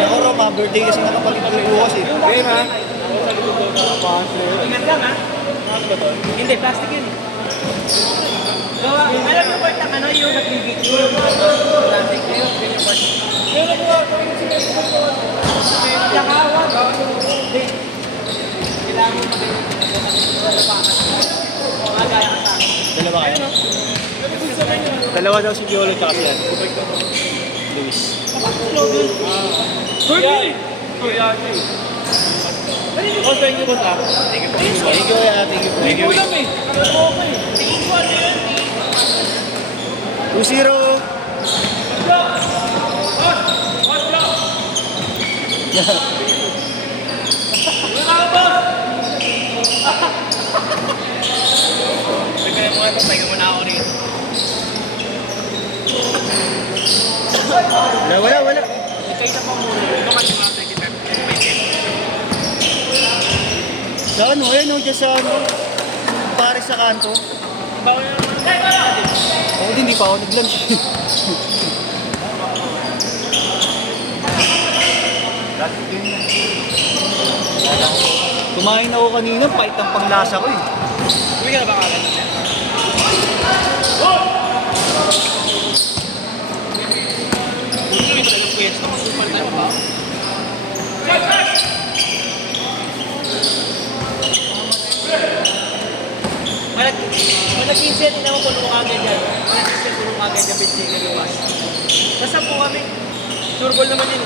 Ako Roma, birthday kasi nakapagod ko bukas eh. Okay, ha? Ingat lang ha? Hindi, plastic yun eh. Gawa, alam mo ba ang ano yung nag-video yung plastic na yun? Yung part. Nakawag. Hindi. Kailangan mo magaling magaya ka sa akin. Dalawa kayo? Dalawa daw si Piolo at Kaplan. Luis. Kirby! Oh, thank you, boss. Thank you, yeah. Thank you. Thank you. Ulam eh. Okay. Tingin ko ano yun. 2-0. Bigyan mo ito, tayo mo na ako rin. Wala. Ito isa pa muna. Ito kasi mga second Sa ano, ayun o, dyan sa ano, pare sa kanto. Bawal na naman. Ako din, di pa ako nag-lunch. Kumain ako kanina, pait ang panglasa ko eh. Uwi ka na ba kagad na? Gusto mo talagang pwesto. Super tayo ba? Malag-inset na naman punong agad yan. Malag-inset punong agad yan. Bitsi ka lumas. Basta po kami. Surbol naman yun.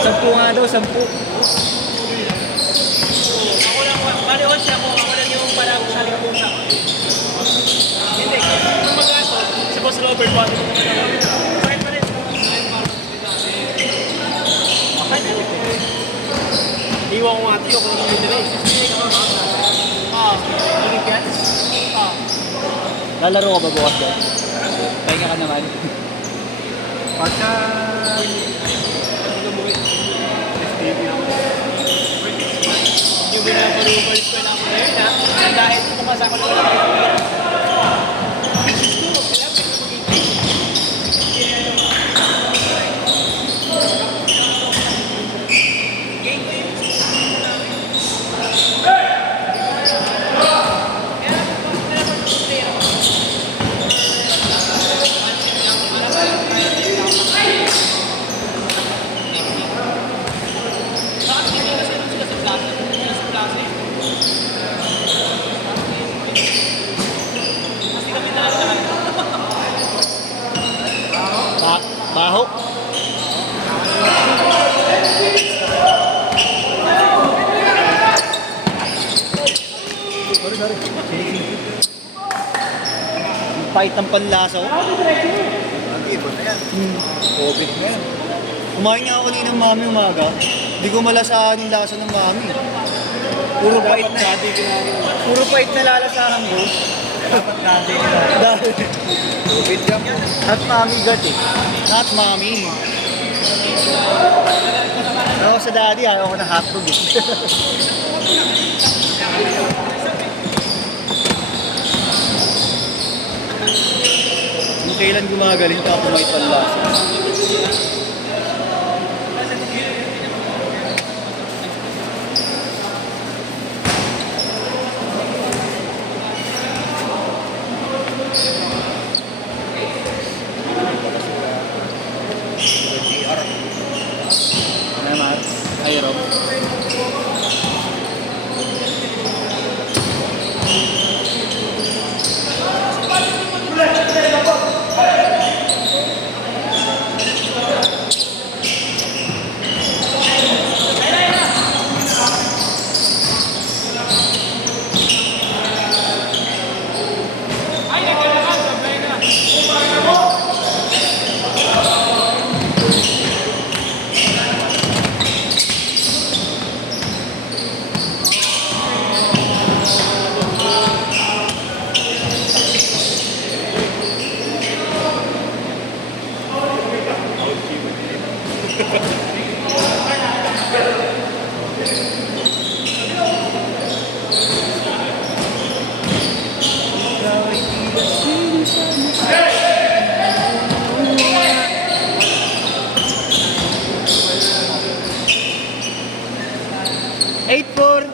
Sampu nga daw, 10. Ako lang, bali 11 ako. Ako lang yung parang saling pusa. Hindi, kung mag-aso, sa boss Robert, bali mo naman. Kahit pa rin. Kahit pa rin. Iwan ko nga ito, ako lang yung delay. Olympians? Lalaro ka ba bukas doon? Pahinga ka naman. Pagka... Yung binabalubalis ko lang ngayon ha, dahil pumasa ko lang ng Baho. Pait ang panlasa ko. Ibon na yan. COVID na yan. Kumain nga ako kanina ng mami umaga. Hindi ko malasahan yung lasa ng mami. Puro pait na. Puro pait na lalasahan ko. Dapat dati. Dahil COVID jam. hot mommy got eh. Hot mommy. Ako sa daddy, ayaw ko ng hotdog eh. Kung kailan gumagaling ka, may panlasa. Ano naman? Ayro. Eight four.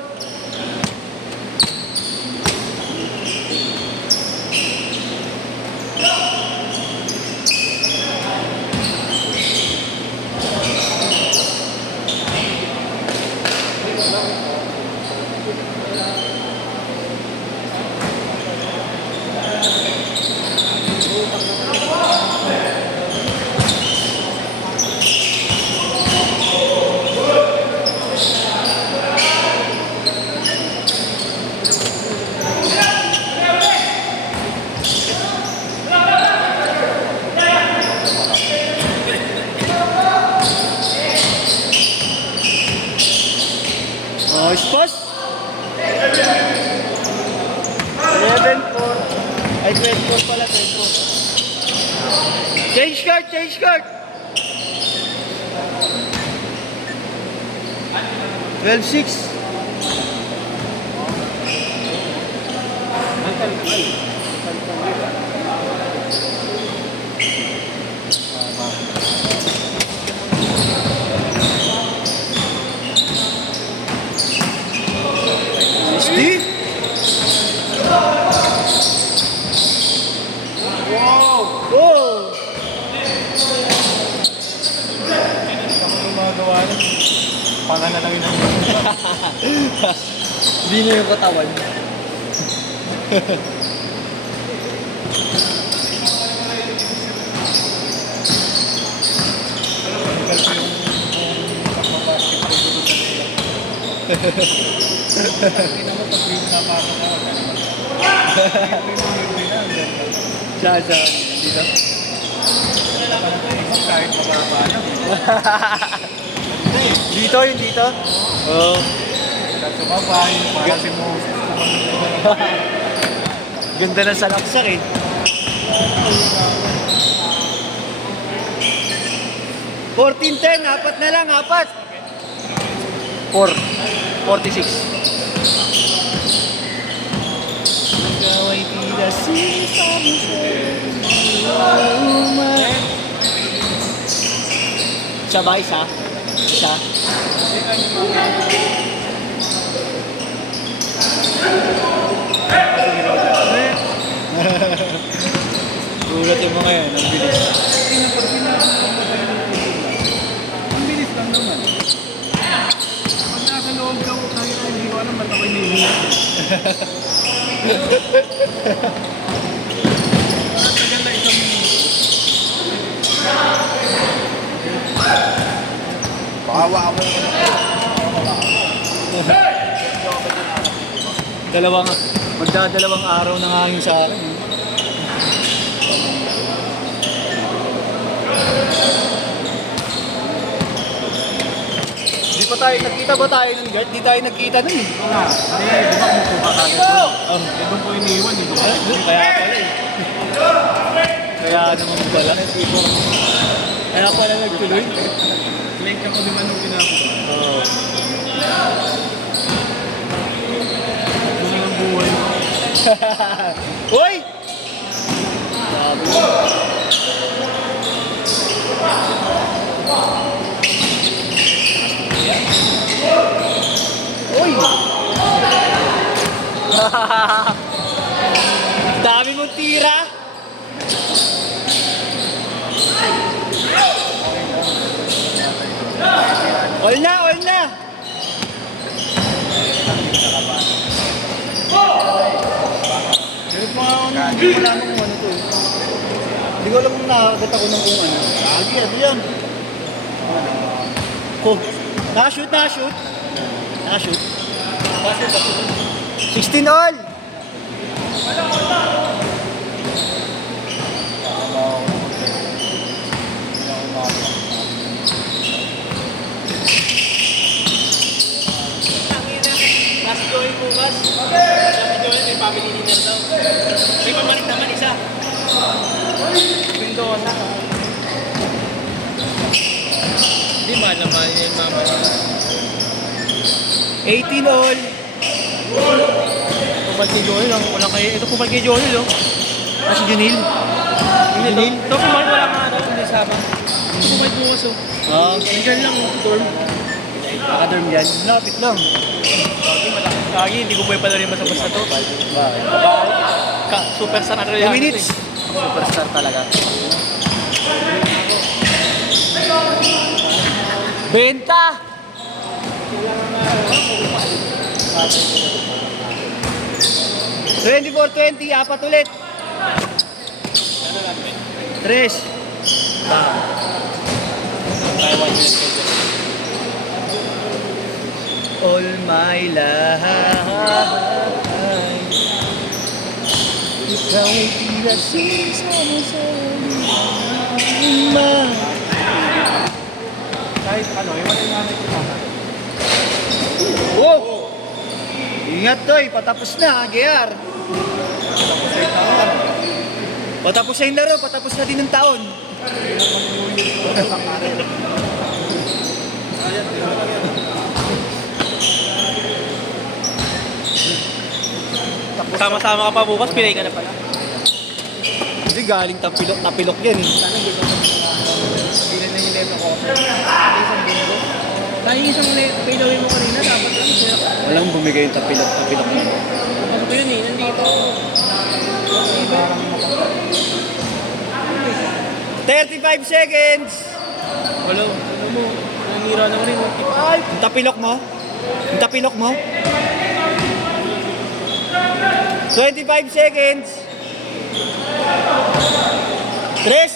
Nice pass. 11-4. Ay, 12-4 pala, 12-4. Change card, change card. 12-6. Steve? Wow! Oh! Ako gumagawa nun. Panga na lang yun. Hindi niya yung katawan. Saan? Dito? Kahit mababa lang. Dito, yung dito? Oo. Kahit sumabay, para si Moses. Ganda ng salaksak eh. $14-10, apat na lang, apat. 46. Ikaw ay tila sinasabi Isa ba? Isa? Isa? Gulat yung mga yan, ang bilis. Ang bilis lang naman. Pag nasa loob ka, hindi ko alam ba't ako'y nihihiya. Tagal na isang minuto. Bawa ako. Magdadalawang araw na nga yung sa akin. Di pa tayo, nagkita ba tayo ng guard? Di tayo nagkita nun eh. Hindi, di ba kumukuha ka agad doon? Doon ko iniwan eh. Kaya pala eh. Kaya naman pala. Kaya pala nagtuloy. Late ako naman nung ginagawa. Oo. Doon ang buhay ko. Uy! Sabi mo. Uy! Dami mong tira! All na, all na! Pero pa ako nung hindi ko alam kung ano to eh. Hindi ko alam kung nakakagat ako ng kung ano. Lagi, ano yan? Oh, nakashoot, nakashoot. Nakashoot. 16 all! Last Joel bukas. Sabi Joel, may family dinner daw. May pamalit naman isa. Mendoza. Hindi malaman yung mama. 18 all! Pupad kay Joel. Walang kayo. Ito pupad kay Joel, oh. Si Junil. Junil? Ito kumain wala nga ano, hindi sama. Ito kumain bukas oh. Diyan lang oh, dorm. Nakadorm yan. Lapit lang. Kagi, hindi ko pwede pala rin basta-basta to. Superstar na rin 2 minutes. Superstar talaga. Benta! 24-20, apat ulit. 3. All my life, ikaw ay tirasin sa lima. Kahit ano, iwanan namin yung mga. Oh! Ingat Toy, patapos na, GR. Patapos na yung laro, patapos na din ng taon. Sama-sama ka pa bukas, pilay ka na pala. Hindi, galing tapilok yan eh. Bilan na yung leto ko. Tayo isang pilawin mo kanina, dapat lang. Walang bumigay yung tapilok yan. Ano ba yun eh, nandito. 35 seconds! Wala, ano mo, nangira na rin. Yung tapilok mo? Yung tapilok mo? 25 seconds! 3!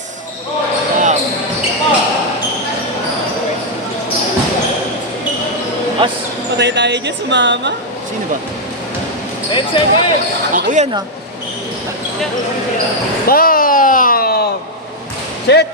As, Patay tayo dyan, sumama. sino ba? 10 seconds! Ako yan ha. Bam! Set!